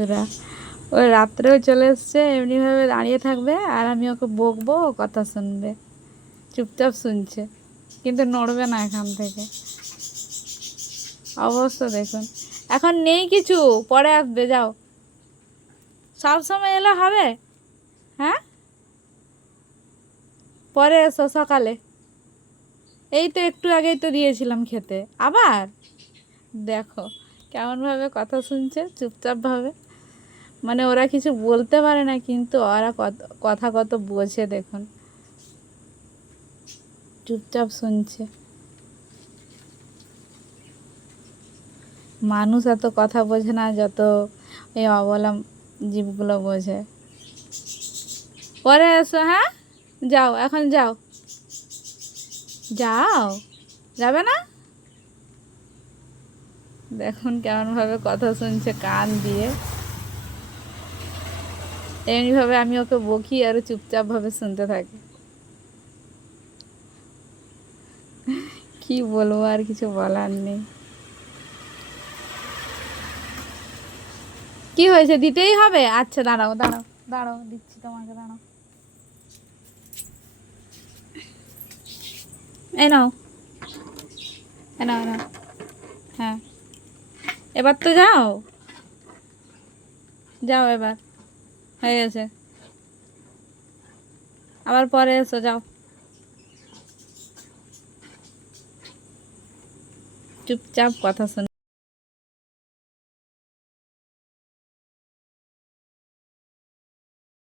ওরা ওই রাত্রেও চলে এসছে, এমনিভাবে দাঁড়িয়ে থাকবে আর আমি ওকে বকবো, ও কথা শুনবে, চুপচাপ শুনছে কিন্তু নড়বে না এখান থেকে। অবশ্য দেখুন এখন নেই কিছু, পরে আসবে, যাও। সব সময় এলে হবে? হ্যাঁ, পরে এসো সকালে। এই তো একটু আগেই তো দিয়েছিলাম খেতে, আবার দেখো কেমনভাবে কথা শুনছে, চুপচাপভাবে। মানে ওরা কিছু বলতে পারে না কিন্তু ওরা কথা কত বোঝে দেখুন, চুপচাপ শুনছে। মানুষ এত কথা বোঝে না যত এই অবলা জীবগুলো বোঝে। পরে এসো, হ্যাঁ, যাও, এখন যাও, যাও, যাবে না? দেখুন কেমনভাবে কথা শুনছে কান দিয়ে। এমনিভাবে আমি ওকে বকি আর চুপচাপভাবে শুনতে থাকি। কি বলবো, আর কিছু বলার নেই। কি হয়েছে, দিতেই হবে? আচ্ছা দাঁড়াও দাঁড়াও দাঁড়াও, দিচ্ছি তোমাকে, দাঁড়াও। এই নাও, এই নাও, এই নাও। হ্যাঁ, এবার তো যাও, যাও এবার, হয়ে গেছে। আবার পরে এসো, যাও। চুপচাপ কথা শোনো।